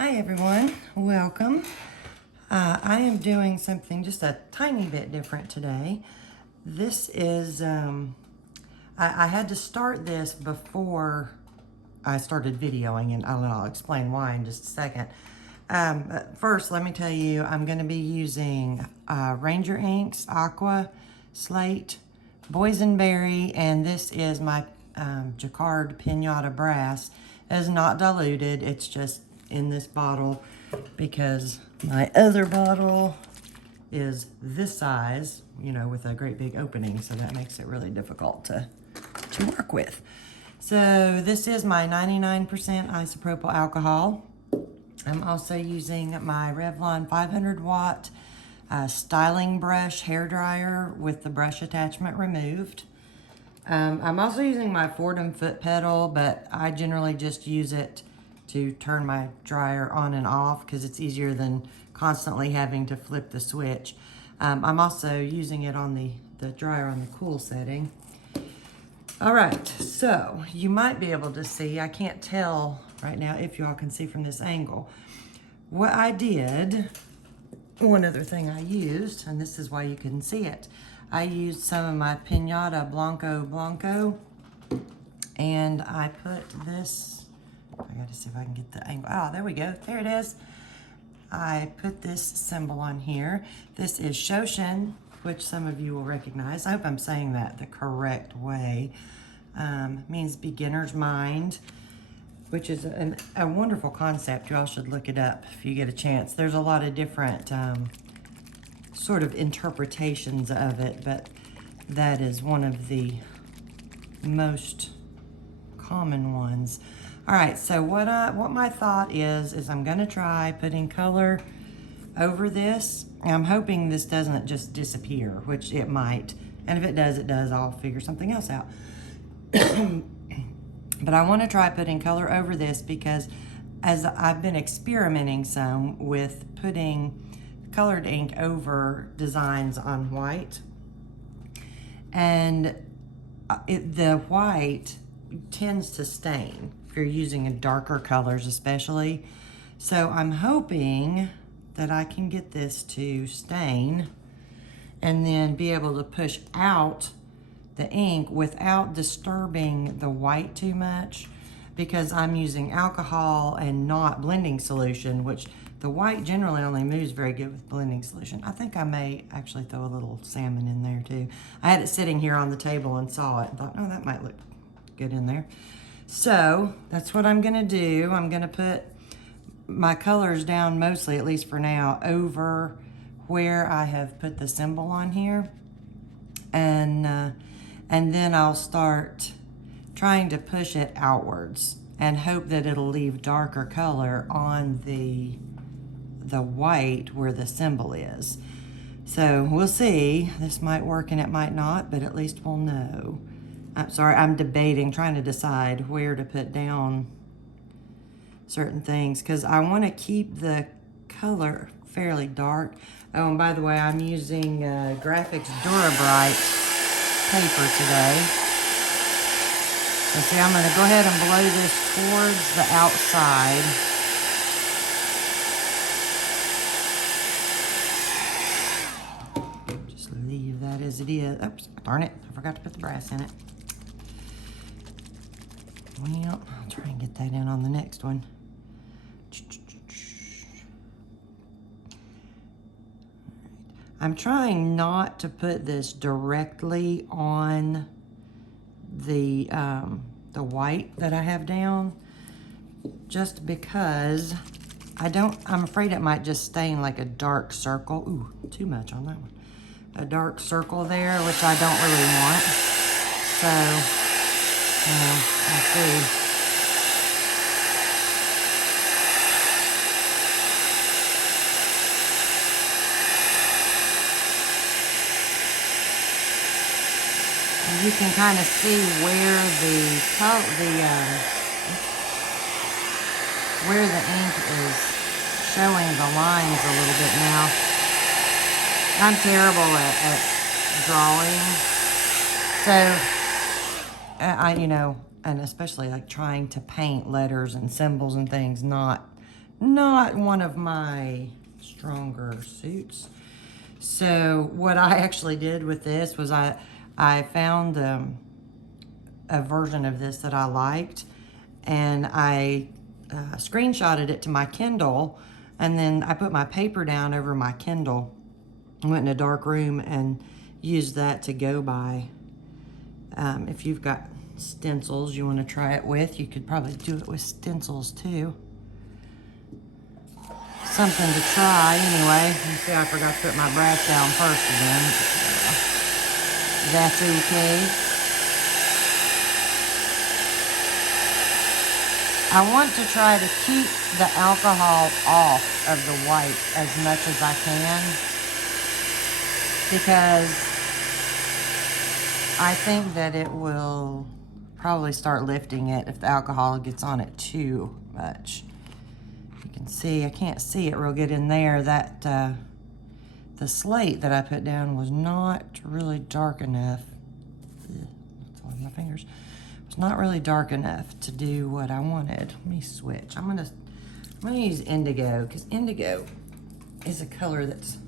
Hi everyone, welcome. I am doing something just a tiny bit different today. This is, I had to start this before I started videoing, and I'll explain why in just a second. But first, let me tell you, I'm going to be using Ranger Inks, Aqua, Slate, Boysenberry, and this is my Jacquard Pinata Brass. It is not diluted, it's just in this bottle because my other bottle is this size, you know, with a great big opening, so that makes it really difficult to work with. So this is my 99% isopropyl alcohol. I'm also using my Revlon 500 watt styling brush hair dryer with the brush attachment removed. I'm also using my Fordham foot pedal, but I generally just use it to turn my dryer on and off because it's easier than constantly having to flip the switch. I'm also using it on the dryer on the cool setting. All right, so you might be able to see, I can't tell right now if y'all can see from this angle. What I did, one other thing I used, and this is why you couldn't see it, I used some of my Pinata Blanco, and I put this, I gotta see if I can get the angle. Oh, there we go. There it is. I put this symbol on here. This is Shoshin, which some of you will recognize. I hope I'm saying that the correct way. Means beginner's mind, which is a wonderful concept. You all should look it up if you get a chance. There's a lot of different sort of interpretations of it, but that is one of the most common ones. All right, so what my thought is I'm gonna try putting color over this. I'm hoping this doesn't just disappear, which it might. And if it does, it does. I'll figure something else out. But I wanna try putting color over this because as I've been experimenting some with putting colored ink over designs on white, and the white tends to stain if you're using a darker colors especially. So I'm hoping that I can get this to stain and then be able to push out the ink without disturbing the white too much, because I'm using alcohol and not blending solution, which the white generally only moves very good with blending solution. I think I may actually throw a little salmon in there too. I had it sitting here on the table and saw it and thought, oh, that might look good in there. So that's what I'm gonna do. I'm gonna put my colors down mostly, at least for now, over where I have put the symbol on here. And then I'll start trying to push it outwards and hope that it'll leave darker color on the white where the symbol is. So we'll see. This might work and it might not, but at least we'll know. I'm sorry, I'm debating, trying to decide where to put down certain things because I want to keep the color fairly dark. Oh, and by the way, I'm using Graphics Durabright paper today. So see, I'm going to go ahead and blow this towards the outside. Just leave that as it is. Oops, darn it, I forgot to put the brass in it. Well, I'll try and get that in on the next one. I'm trying not to put this directly on the white that I have down, just because I'm afraid it might just stain like a dark circle. Ooh, too much on that one. A dark circle there, which I don't really want. So, I'll see. You can kind of see where where the ink is showing the lines a little bit now. I'm terrible at drawing, so you know, and especially like trying to paint letters and symbols and things, not not one of my stronger suits. So what I actually did with this was I found a version of this that I liked, and I screenshotted it to my Kindle, and then I put my paper down over my Kindle, went in a dark room and used that to go by. If you've got stencils you want to try it with, you could probably do it with stencils too. Something to try anyway. You see, I forgot to put my brush down first again. That's okay. I want to try to keep the alcohol off of the white as much as I can, because I think that it will probably start lifting it if the alcohol gets on it too much. You can see, I can't see it real good in there, that the slate that I put down was not really dark enough. That's all in my fingers. It's not really dark enough to do what I wanted. Let me switch. I'm gonna use indigo, because indigo is a color that's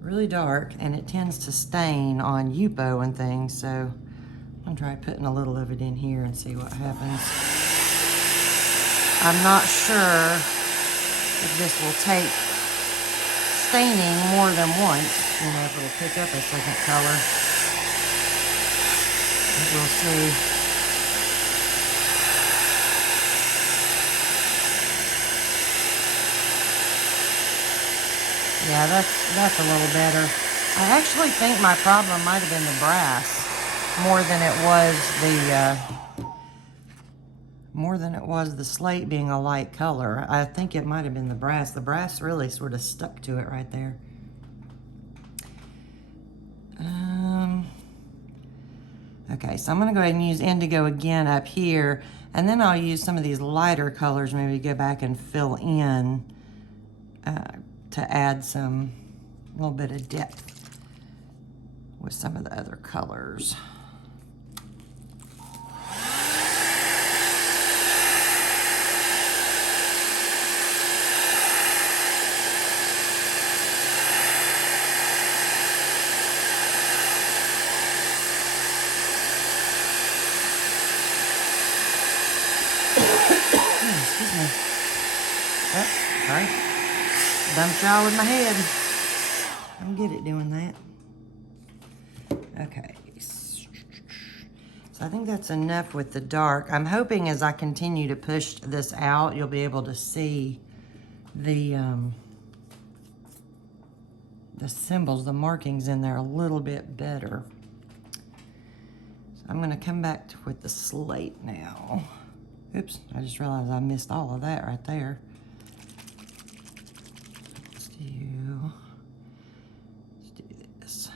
really dark and it tends to stain on Yupo and things. So I'm gonna try putting a little of it in here and see what happens. I'm not sure if this will take staining more than once, you know, if it'll pick up a second color. We'll see. Yeah, that's a little better. I actually think my problem might have been the brass more than it was the slate being a light color. I think it might have been the brass. The brass really sort of stuck to it right there. Okay, so I'm gonna go ahead and use indigo again up here, and then I'll use some of these lighter colors, maybe go back and fill in to add a little bit of depth with some of the other colors. Excuse me. Oh, sorry. Bumped y'all with my head. I'm good at doing that. Okay. So I think that's enough with the dark. I'm hoping as I continue to push this out, you'll be able to see the symbols, the markings in there a little bit better. So I'm going to come back with the slate now. Oops, I just realized I missed all of that right there. Let's do this.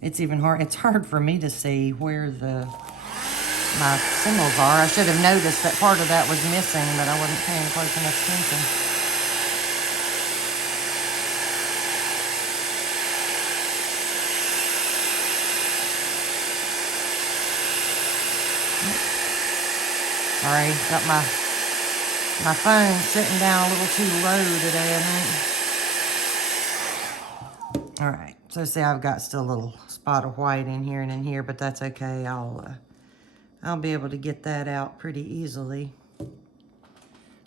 It's even hard. It's hard for me to see where my symbols are. I should have noticed that part of that was missing, but I wasn't paying close enough attention. Sorry, got my phone sitting down a little too low today, I think. All right, so see, I've got still a little spot of white in here and in here, but that's okay. I'll be able to get that out pretty easily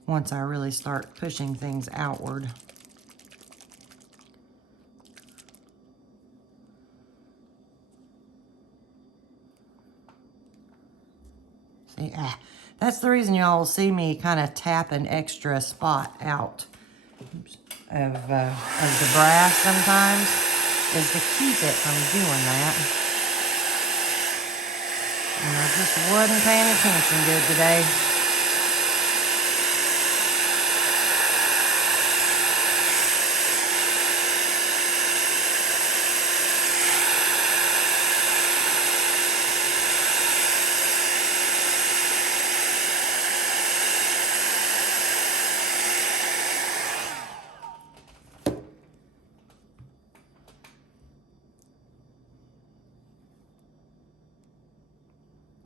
once I really start pushing things outward. See, that's the reason y'all will see me kind of tap an extra spot out of the brass sometimes, is to keep it from doing that. And I just wasn't paying attention good today.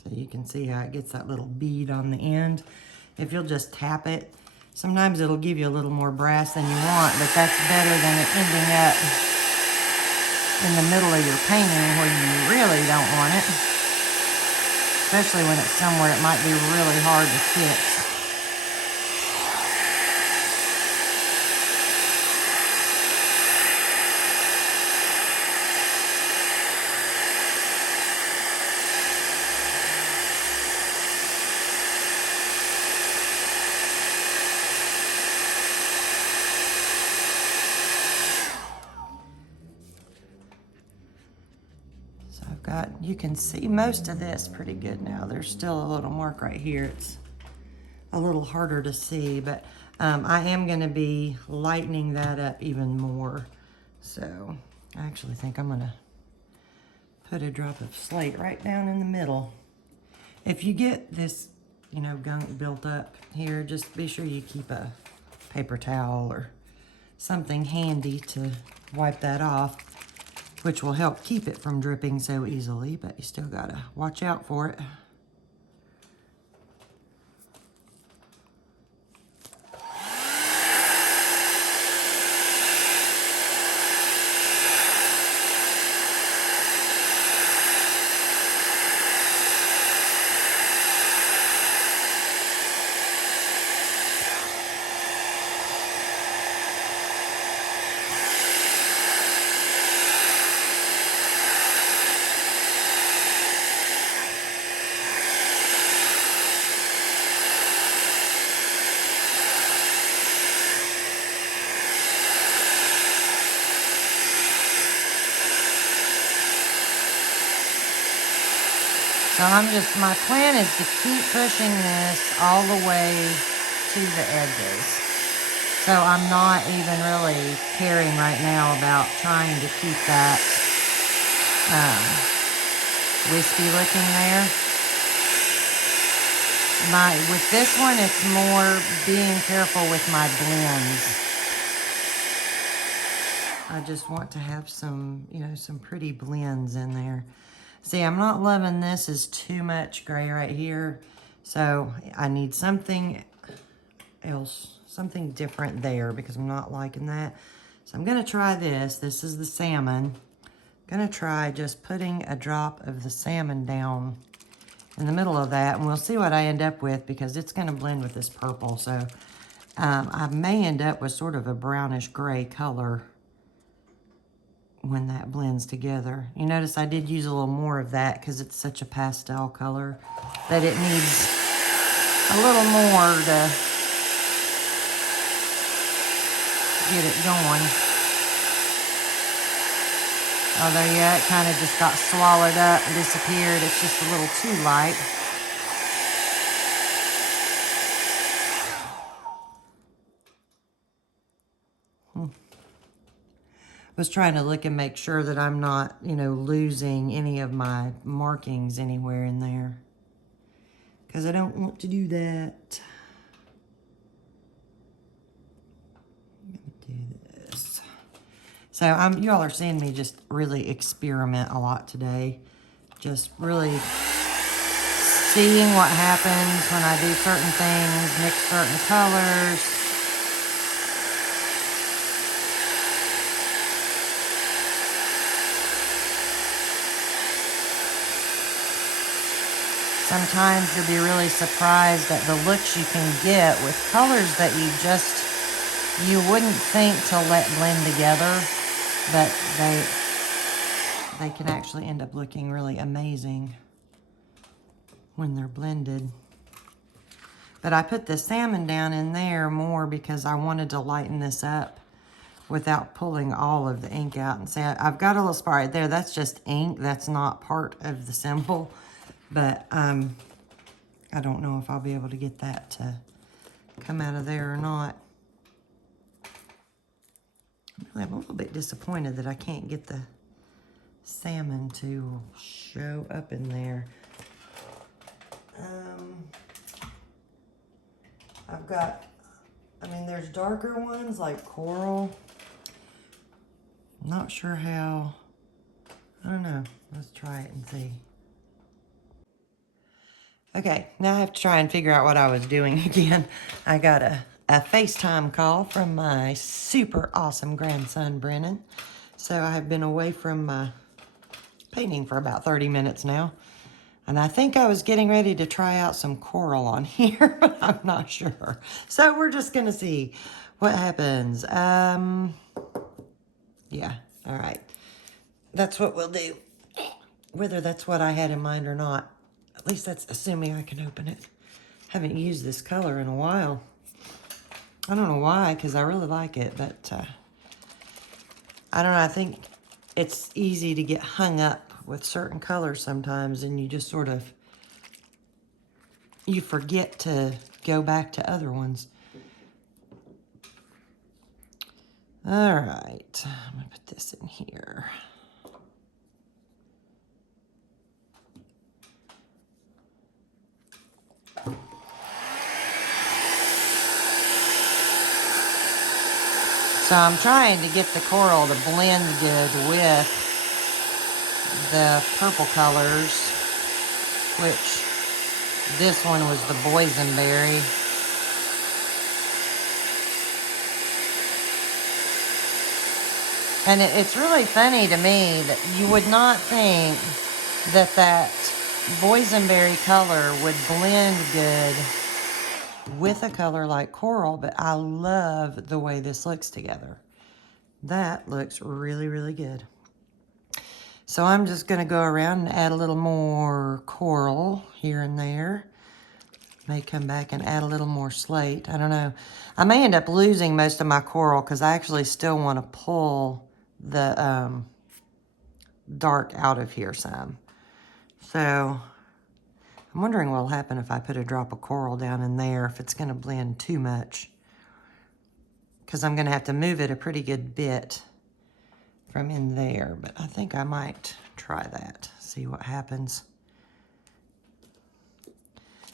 So you can see how it gets that little bead on the end. If you'll just tap it, sometimes it'll give you a little more brass than you want, but that's better than it ending up in the middle of your painting where you really don't want it. Especially when it's somewhere it might be really hard to fix. You can see most of this pretty good now. There's still a little mark right here. It's a little harder to see, but I am going to be lightening that up even more. So I actually think I'm going to put a drop of slate right down in the middle. If you get this, you know, gunk built up here, just be sure you keep a paper towel or something handy to wipe that off, which will help keep it from dripping so easily, but you still gotta watch out for it. So my plan is to keep pushing this all the way to the edges. So I'm not even really caring right now about trying to keep that wispy looking there. With this one, it's more being careful with my blends. I just want to have some, you know, some pretty blends in there. See, I'm not loving this as too much gray right here. So I need something else, something different there because I'm not liking that. So I'm gonna try this. This is the salmon. I'm gonna try just putting a drop of the salmon down in the middle of that, and we'll see what I end up with because it's gonna blend with this purple. So I may end up with sort of a brownish gray color when that blends together. You notice I did use a little more of that because it's such a pastel color that it needs a little more to get it going. Oh, there you go. It kind of just got swallowed up and disappeared. It's just a little too light. Was trying to look and make sure that I'm not, you know, losing any of my markings anywhere in there. Because I don't want to do that. I'm going to do this. So you all are seeing me just really experiment a lot today. Just really seeing what happens when I do certain things, mix certain colors. Sometimes you'll be really surprised at the looks you can get with colors that you wouldn't think to let blend together, but they can actually end up looking really amazing when they're blended. But I put the salmon down in there more because I wanted to lighten this up without pulling all of the ink out. And see, I've got a little spot right there. That's just ink. That's not part of the symbol. But I don't know if I'll be able to get that to come out of there or not. I'm a little bit disappointed that I can't get the salmon to show up in there. I've got, there's darker ones like coral. I'm not sure how, I don't know. Let's try it and see. Okay, now I have to try and figure out what I was doing again. I got a FaceTime call from my super awesome grandson, Brennan. So I have been away from my painting for about 30 minutes now. And I think I was getting ready to try out some coral on here, but I'm not sure. So we're just gonna see what happens. Yeah, all right. That's what we'll do. Whether that's what I had in mind or not. At least that's assuming I can open it. Haven't used this color in a while. I don't know why, because I really like it, but I don't know, I think it's easy to get hung up with certain colors sometimes, and you just sort of, you forget to go back to other ones. All right, I'm gonna put this in here. So I'm trying to get the coral to blend good with the purple colors, which this one was the boysenberry. And it's really funny to me that you would not think that that boysenberry color would blend good with a color like coral, but I love the way this looks together. That looks really, really good. So I'm just gonna go around and add a little more coral here and there. May come back and add a little more slate. I don't know. I may end up losing most of my coral because I actually still want to pull the dark out of here some. So I'm wondering what will happen if I put a drop of coral down in there, if it's going to blend too much. Because I'm going to have to move it a pretty good bit from in there. But I think I might try that, see what happens.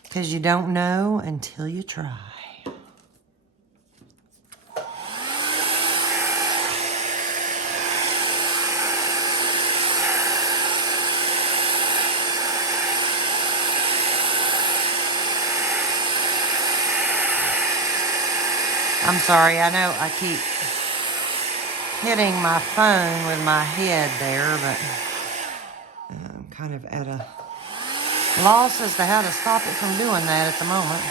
Because you don't know until you try. I'm sorry, I know I keep hitting my phone with my head there, but I'm kind of at a loss as to how to stop it from doing that at the moment.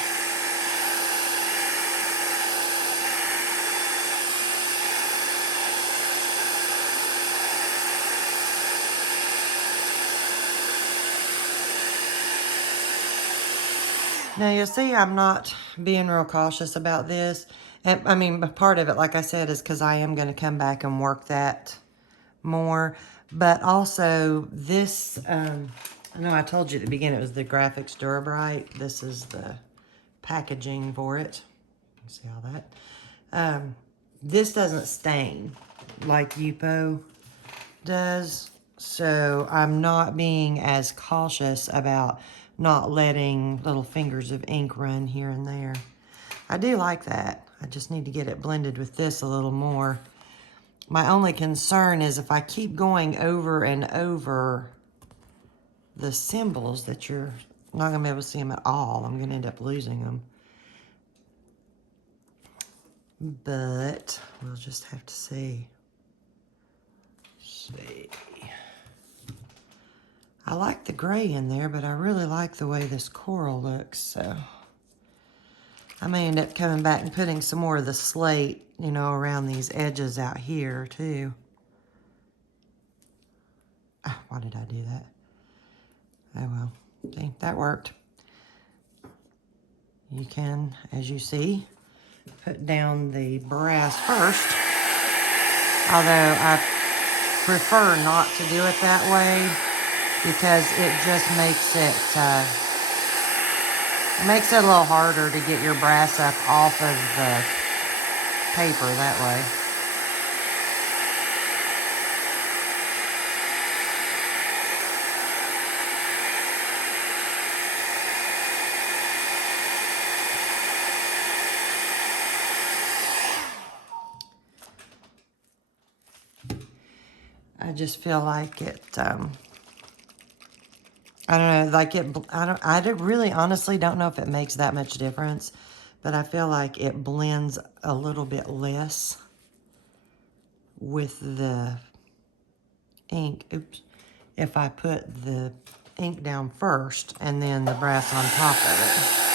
Now, you'll see I'm not being real cautious about this. And, I mean, part of it, like I said, is because I am going to come back and work that more. But also, this, I know I told you at the beginning it was the Graphics Durabrite. This is the packaging for it. See all that? This doesn't stain like Yupo does. So I'm not being as cautious about not letting little fingers of ink run here and there. I do like that. I just need to get it blended with this a little more. My only concern is if I keep going over and over the symbols that you're not going to be able to see them at all, I'm going to end up losing them. But we'll just have to see. I like the gray in there, but I really like the way this coral looks, so I may end up coming back and putting some more of the slate, you know, around these edges out here, too. Ah, why did I do that? Oh, well. See, that worked. You can, as you see, put down the brass first, although I prefer not to do it that way because it just makes it a little harder to get your brass up off of the paper that way. I just feel like it, I don't know, like I really honestly don't know if it makes that much difference, but I feel like it blends a little bit less with the ink. Oops. If I put the ink down first and then the brass on top of it.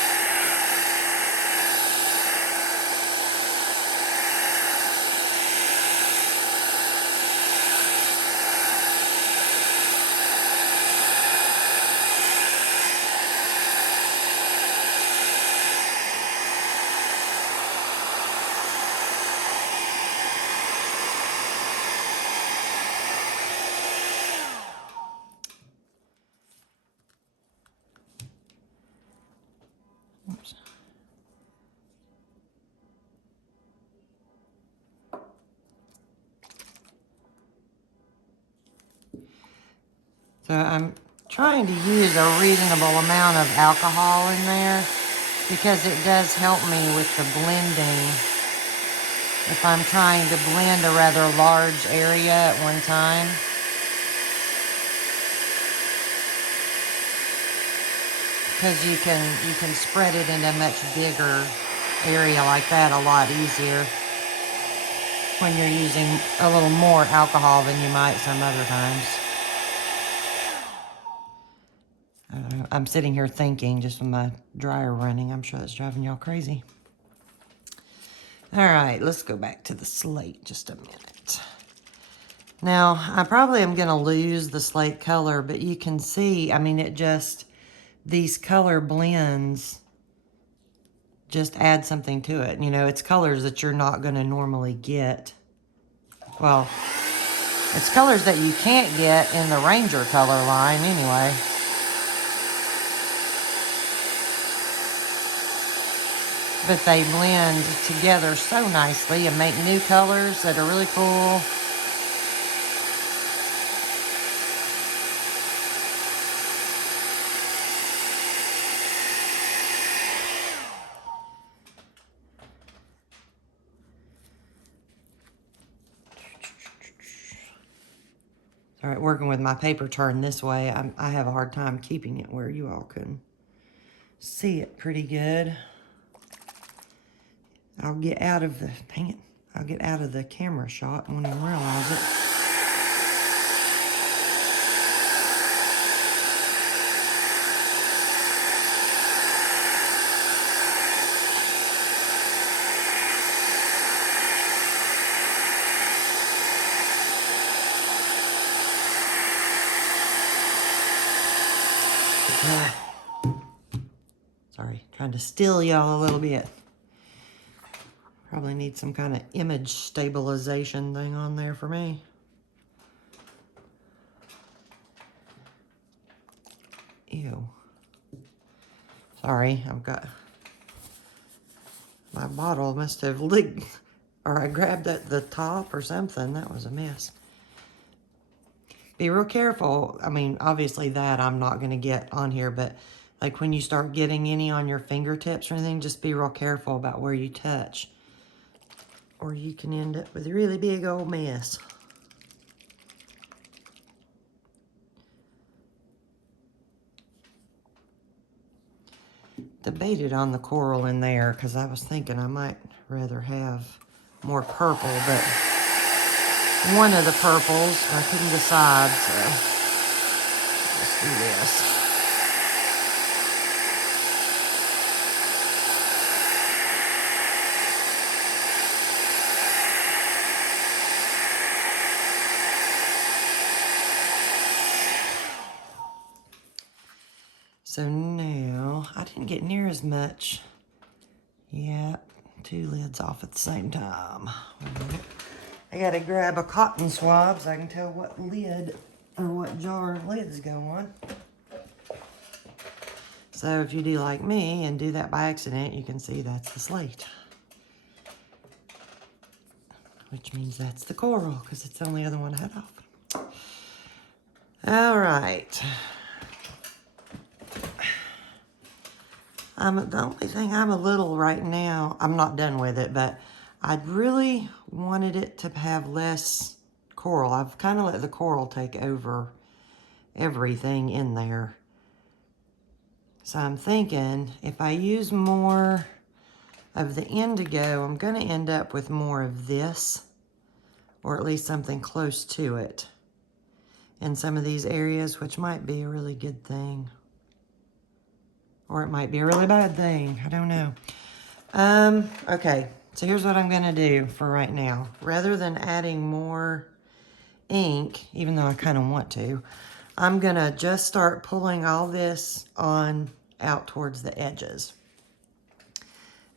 Oops. So I'm trying to use a reasonable amount of alcohol in there because it does help me with the blending if I'm trying to blend a rather large area at one time. Because you can spread it in a much bigger area like that a lot easier when you're using a little more alcohol than you might some other times. I'm sitting here thinking just with my dryer running. I'm sure that's driving y'all crazy. All right, let's go back to the slate just a minute. Now, I probably am going to lose the slate color, but you can see, I mean, these color blends just add something to it. You know, it's colors that you're not going to normally get. Well, it's colors that you can't get in the Ranger color line anyway. But they blend together so nicely and make new colors that are really cool. All right, working with my paper turned this way, I have a hard time keeping it where you all can see it pretty good. I'll get out of the, dang it, I'll get out of the camera shot and won't even realize it. Sorry, trying to still y'all a little bit. Probably need some kind of image stabilization thing on there for me. Ew. Sorry, I've got... My bottle must have leaked, or I grabbed at the top or something. That was a mess. Be real careful. I mean, obviously that I'm not going to get on here, but like when you start getting any on your fingertips or anything, just be real careful about where you touch, or you can end up with a really big old mess. Debated on the coral in there because I was thinking I might rather have more purple, but one of the purples I couldn't decide, so let's do this. So now, I didn't get near as much. Yeah, two lids off at the same time. I gotta grab a cotton swab so I can tell what lid or what jar lids go on. So if you do like me and do that by accident, you can see that's the slate. Which means that's the coral because it's the only other one I had off. All right. The only thing I'm a little right now, I'm not done with it, but I'd really wanted it to have less coral. I've kind of let the coral take over everything in there. So I'm thinking if I use more of the indigo, I'm going to end up with more of this, or at least something close to it in some of these areas, which might be a really good thing. Or it might be a really bad thing. I don't know. Okay, so here's what I'm going to do for right now. Rather than adding more ink, even though I kind of want to, I'm going to just start pulling all this on out towards the edges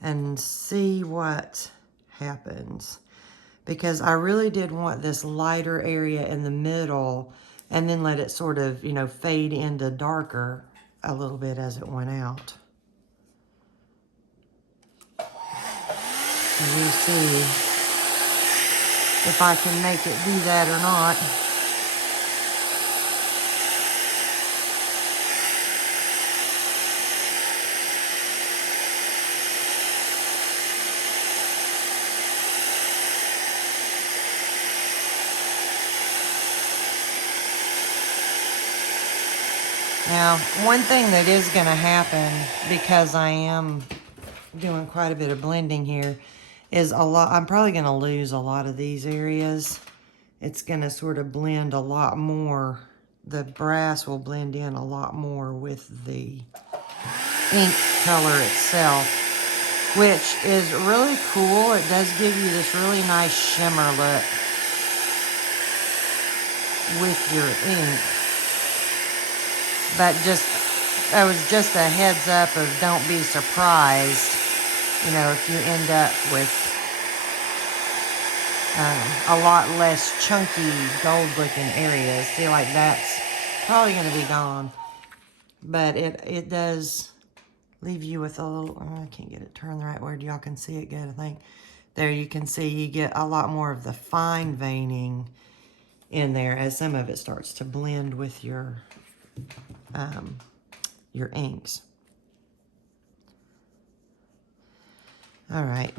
and see what happens. Because I really did want this lighter area in the middle and then let it sort of, you know, fade into darker a little bit as it went out. And we'll see if I can make it do that or not. Now, one thing that is going to happen, because I am doing quite a bit of blending here, is I'm probably going to lose a lot of these areas. It's going to sort of blend a lot more. The brass will blend in a lot more with the ink color itself, which is really cool. It does give you this really nice shimmer look with your ink. But that was just a heads up of don't be surprised, you know, if you end up with a lot less chunky gold looking areas. See, like that's probably going to be gone. But it does leave you with a little, I can't get it turned the right way. Y'all can see it good, I think. There you can see you get a lot more of the fine veining in there as some of it starts to blend with your inks. All right.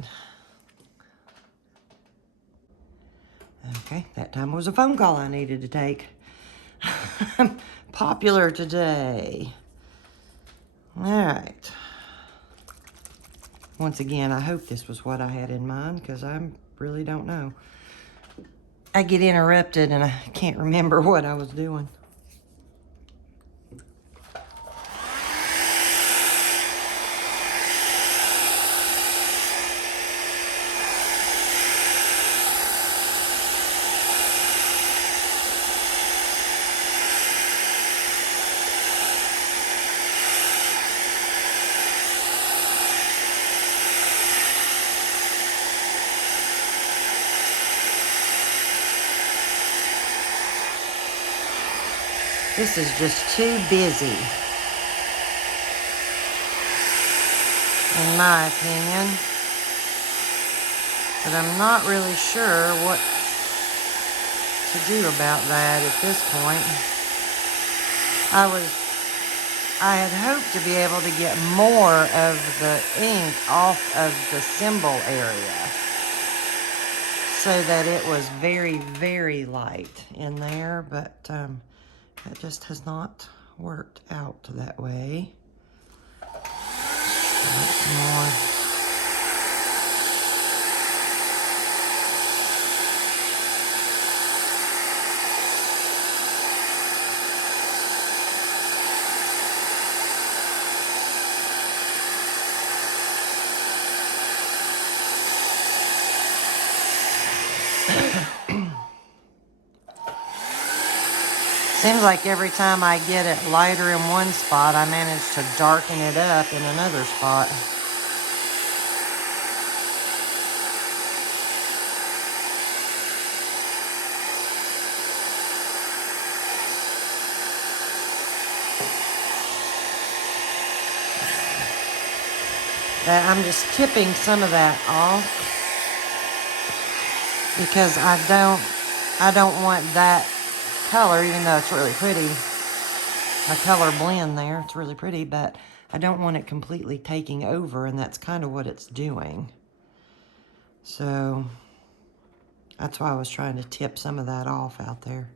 Okay, that time was a phone call I needed to take. Popular today. All right. Once again, I hope this was what I had in mind, because I really don't know. I get interrupted and I can't remember what I was doing. This is just too busy, in my opinion. But I'm not really sure what to do about that at this point. I had hoped to be able to get more of the ink off of the symbol area so that it was very, very light in there, but that just has not worked out that way. More. Seems like every time I get it lighter in one spot, I manage to darken it up in another spot. I'm just tipping some of that off because I don't want that color, even though it's really pretty, a color blend there, it's really pretty, but I don't want it completely taking over, and that's kind of what it's doing. So that's why I was trying to tip some of that off out there.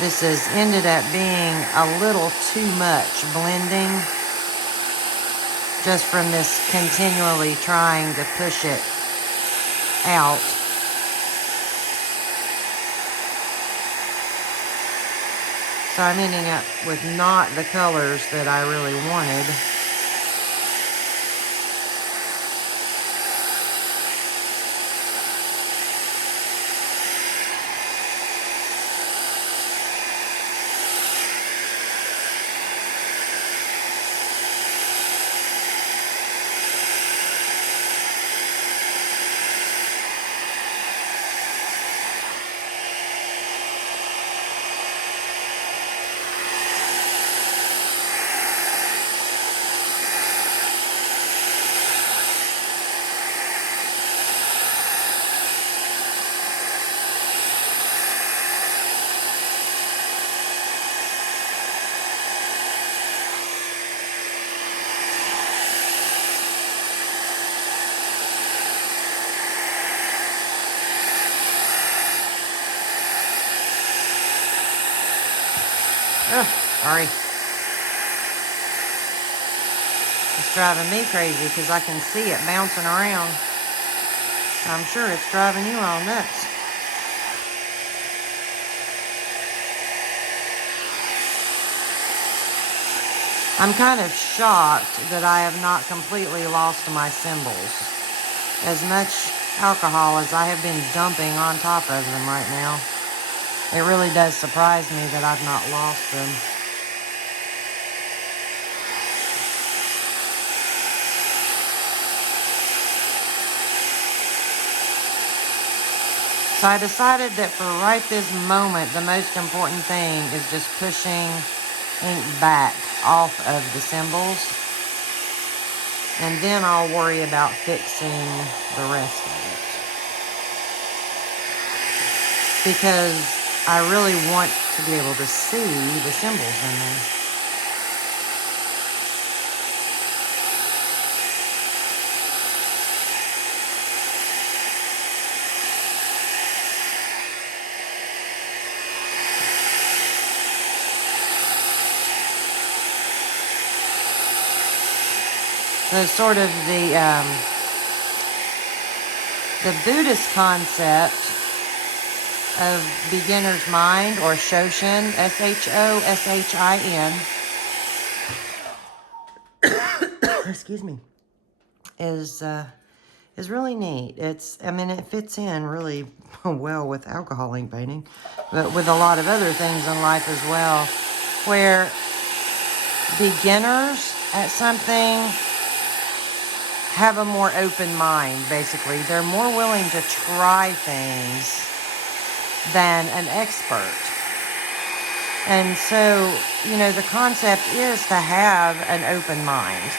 This has ended up being a little too much blending just from this continually trying to push it out. So I'm ending up with not the colors that I really wanted. Oh, sorry. It's driving me crazy because I can see it bouncing around. I'm sure it's driving you all nuts. I'm kind of shocked that I have not completely lost my symbols. As much alcohol as I have been dumping on top of them right now, it really does surprise me that I've not lost them. So I decided that for right this moment, the most important thing is just pushing ink back off of the symbols. And then I'll worry about fixing the rest of it. Because I really want to be able to see the symbols in there. So sort of the Buddhist concept of beginner's mind, or Shoshin, S-H-O-S-H-I-N, excuse me, is really neat. I mean, it fits in really well with alcohol ink painting, but with a lot of other things in life as well, where beginners at something have a more open mind, basically. They're more willing to try things than an expert. And so, the concept is to have an open mind.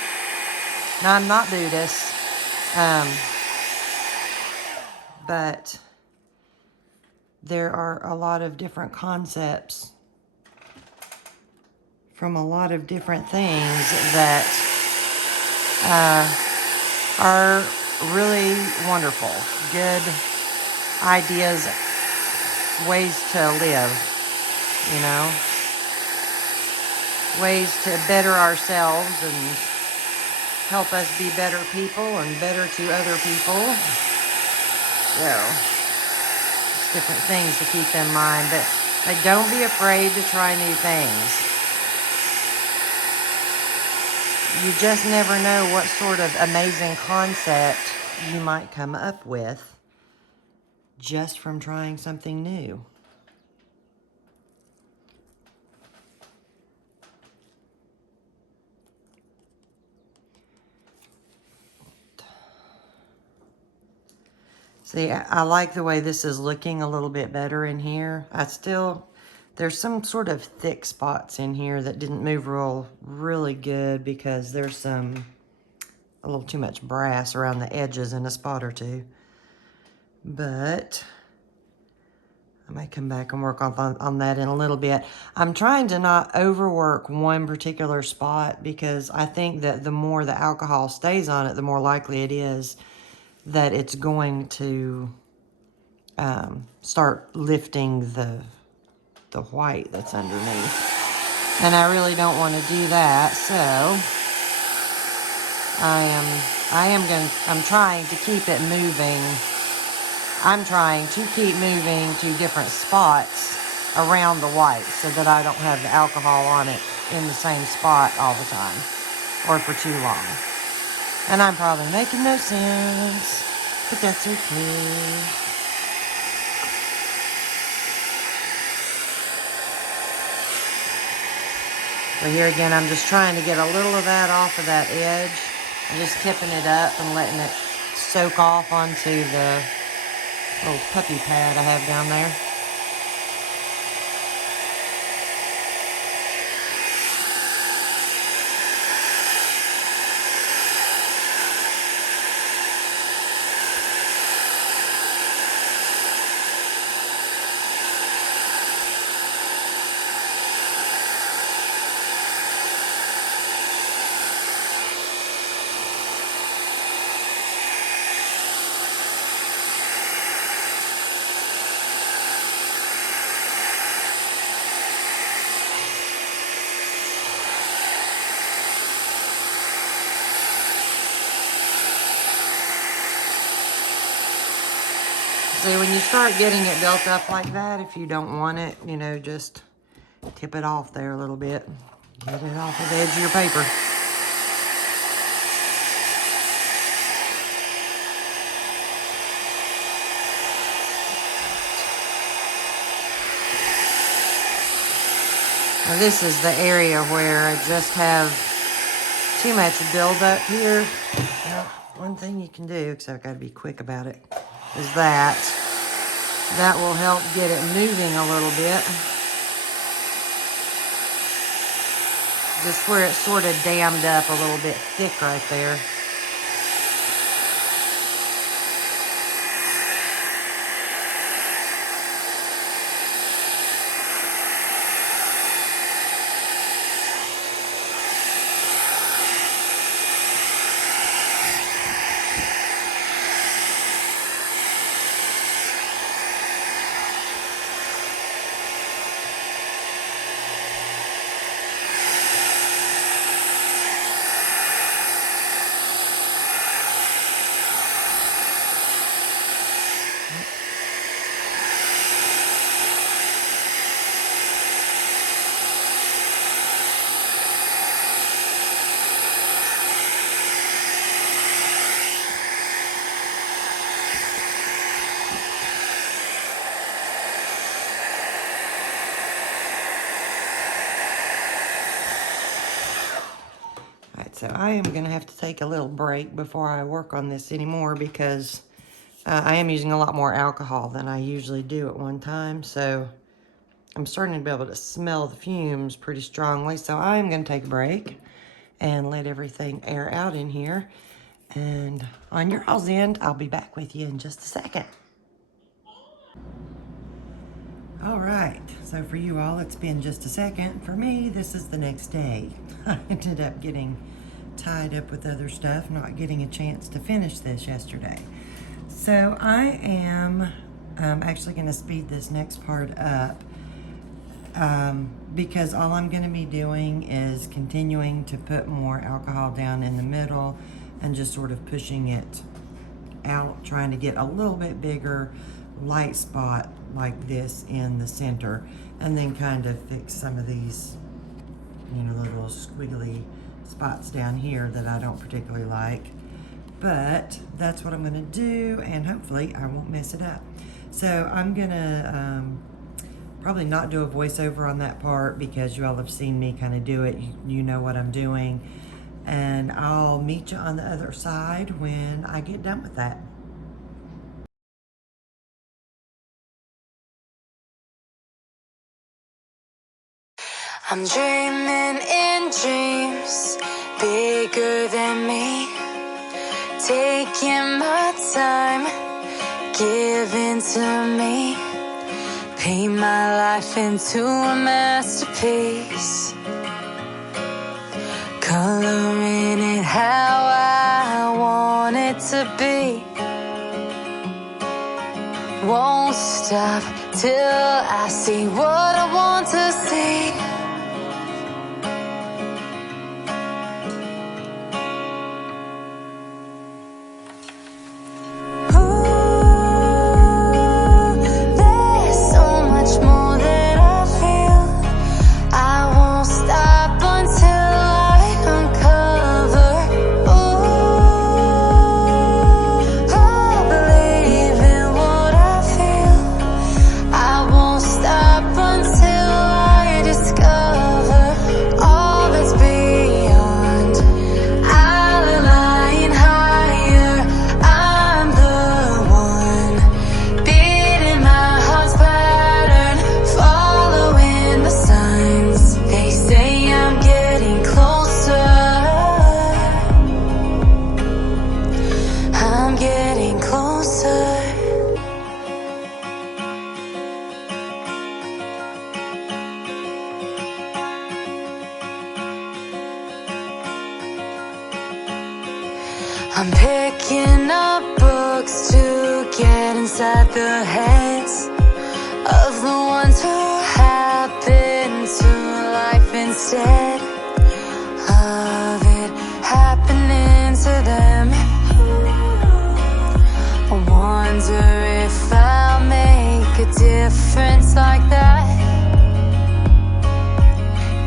Now, I'm not Buddhist, but there are a lot of different concepts from a lot of different things that are really wonderful. Good ideas, ways to live, ways to better ourselves and help us be better people and better to other people. So, it's different things to keep in mind, but don't be afraid to try new things. You just never know what sort of amazing concept you might come up with just from trying something new. See, I like the way this is looking a little bit better in here. There's some sort of thick spots in here that didn't move really good because there's a little too much brass around the edges in a spot or two. But I might come back and work on that in a little bit. I'm trying to not overwork one particular spot because I think that the more the alcohol stays on it, the more likely it is that it's going to start lifting the the white that's underneath. And I really don't want to do that, so I'm trying to keep it moving. I'm trying to keep moving to different spots around the white so that I don't have the alcohol on it in the same spot all the time or for too long. And I'm probably making no sense, but that's okay. But here again, I'm just trying to get a little of that off of that edge. I'm just tipping it up and letting it soak off onto the little puppy pad I have down there. So when you start getting it built up like that, if you don't want it, you know, just tip it off there a little bit. Get it off of the edge of your paper. Now this is the area where I just have too much buildup here. Now, one thing you can do, except I've got to be quick about it, is that will help get it moving a little bit. Just where it's sort of dammed up a little bit thick right there. So I am going to have to take a little break before I work on this anymore because I am using a lot more alcohol than I usually do at one time. So I'm starting to be able to smell the fumes pretty strongly. So I'm going to take a break and let everything air out in here. And on your all's end, I'll be back with you in just a second. All right, so for you all, it's been just a second. For me, this is the next day. I ended up getting tied up with other stuff, not getting a chance to finish this yesterday. So I am actually going to speed this next part up because all I'm going to be doing is continuing to put more alcohol down in the middle and just sort of pushing it out, trying to get a little bit bigger light spot like this in the center, and then kind of fix some of these, you know, little squiggly spots down here that I don't particularly like. But that's what I'm going to do, and hopefully I won't mess it up. So I'm going to probably not do a voiceover on that part because you all have seen me kind of do it. You know what I'm doing. And I'll meet you on the other side when I get done with that. I'm dreaming in dreams bigger than me, taking my time, giving to me, paint my life into a masterpiece, coloring it how I want it to be. Won't stop till I see what I want to see. I'm picking up books to get inside the heads of the ones who happen to life instead of it happening to them. I wonder if I'll make a difference like that,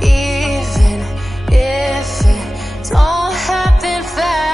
even if it don't happen fast.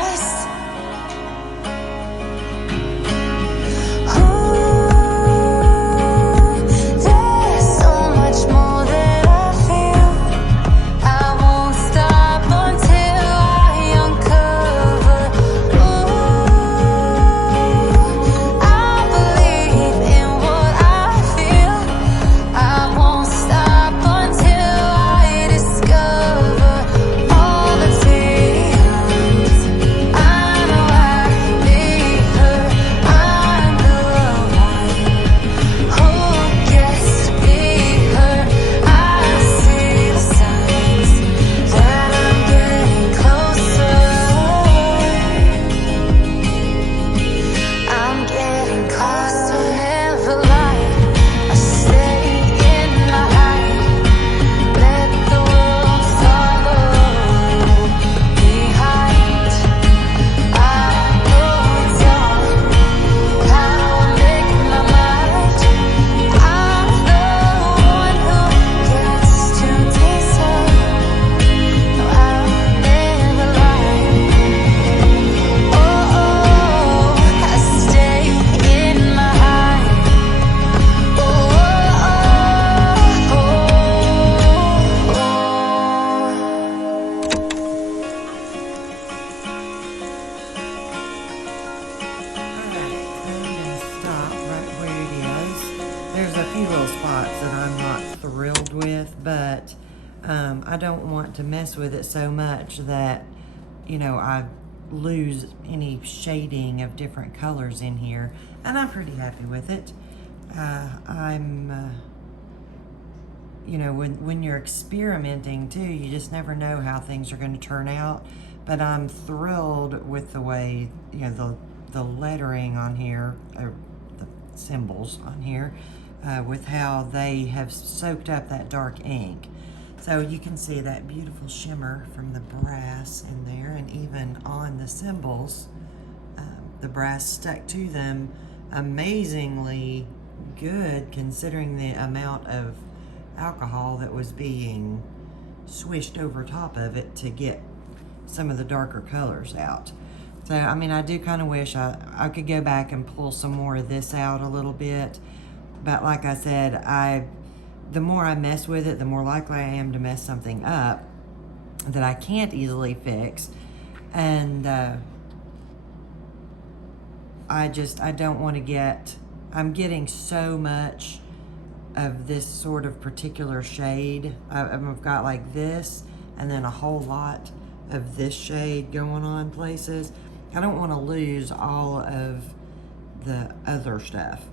But I don't want to mess with it so much that, you know, I lose any shading of different colors in here, and I'm pretty happy with it. You know, when you're experimenting too, you just never know how things are going to turn out, but I'm thrilled with the way, you know, the lettering on here, or the symbols on here, with how they have soaked up that dark ink. So you can see that beautiful shimmer from the brass in there, and even on the symbols, the brass stuck to them amazingly good considering the amount of alcohol that was being swished over top of it to get some of the darker colors out. So, I mean, I do kind of wish I could go back and pull some more of this out a little bit. But like I said, the more I mess with it, the more likely I am to mess something up that I can't easily fix. And I don't want to I'm getting so much of this sort of particular shade. I've got like this and then a whole lot of this shade going on places. I don't want to lose all of the other stuff.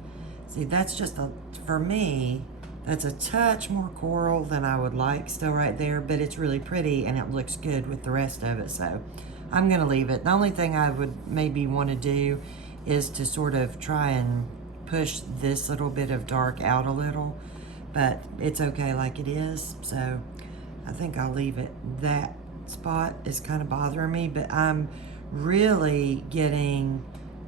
See, that's just for me, that's a touch more coral than I would like still right there, but it's really pretty and it looks good with the rest of it. So I'm gonna leave it. The only thing I would maybe want to do is to sort of try and push this little bit of dark out a little, but it's okay like it is. So I think I'll leave it. That spot is kind of bothering me, but I'm really getting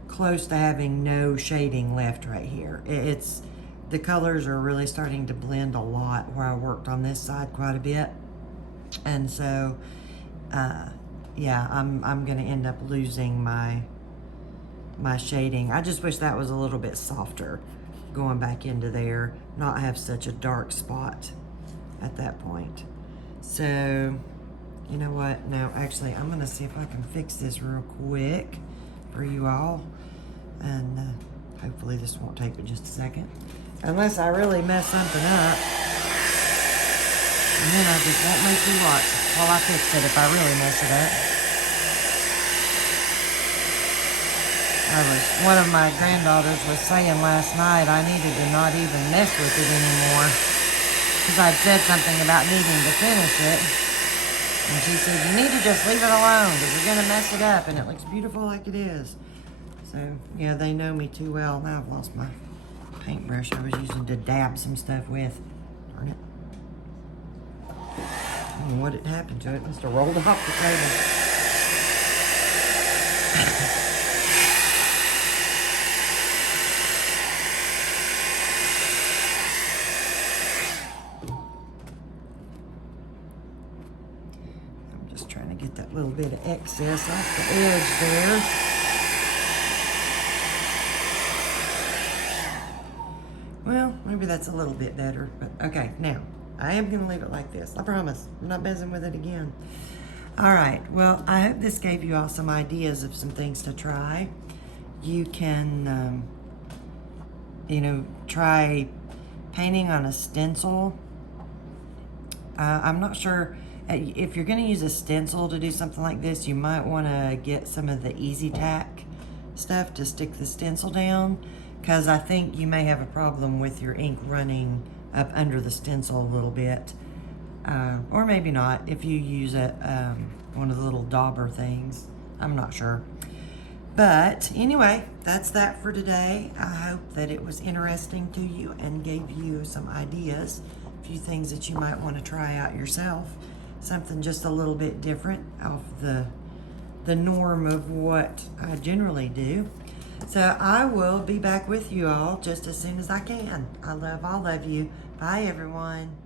close to having no shading left right here. It's the colors are really starting to blend a lot where I worked on this side quite a bit, and so yeah, I'm gonna end up losing my shading. I just wish that was a little bit softer going back into there, not have such a dark spot at that point. So you know what, no, actually I'm gonna see if I can fix this real quick for you all, and hopefully this won't take but just a second, unless I really mess something up, and then I just won't make you watch while I fix it if I really mess it up. One of my granddaughters was saying last night I needed to not even mess with it anymore, because I'd said something about needing to finish it. And she said, you need to just leave it alone because you're going to mess it up, and it looks beautiful like it is. So, yeah, they know me too well. Now I've lost my paintbrush I was using to dab some stuff with. Darn it. I don't know what had happened to it. It must have rolled off the table. Trying to get that little bit of excess off the edge there. Well, maybe that's a little bit better, but okay, now I am going to leave it like this. I promise. I'm not messing with it again. All right, well, I hope this gave you all some ideas of some things to try. You can, you know, try painting on a stencil. I'm not sure. If you're going to use a stencil to do something like this, you might want to get some of the Easy Tack stuff to stick the stencil down, because I think you may have a problem with your ink running up under the stencil a little bit. Or maybe not if you use one of the little dauber things. I'm not sure. But anyway, that's that for today. I hope that it was interesting to you and gave you some ideas, a few things that you might want to try out yourself. Something just a little bit different off the norm of what I generally do. So I will be back with you all just as soon as I can. I love all of you. Bye, everyone.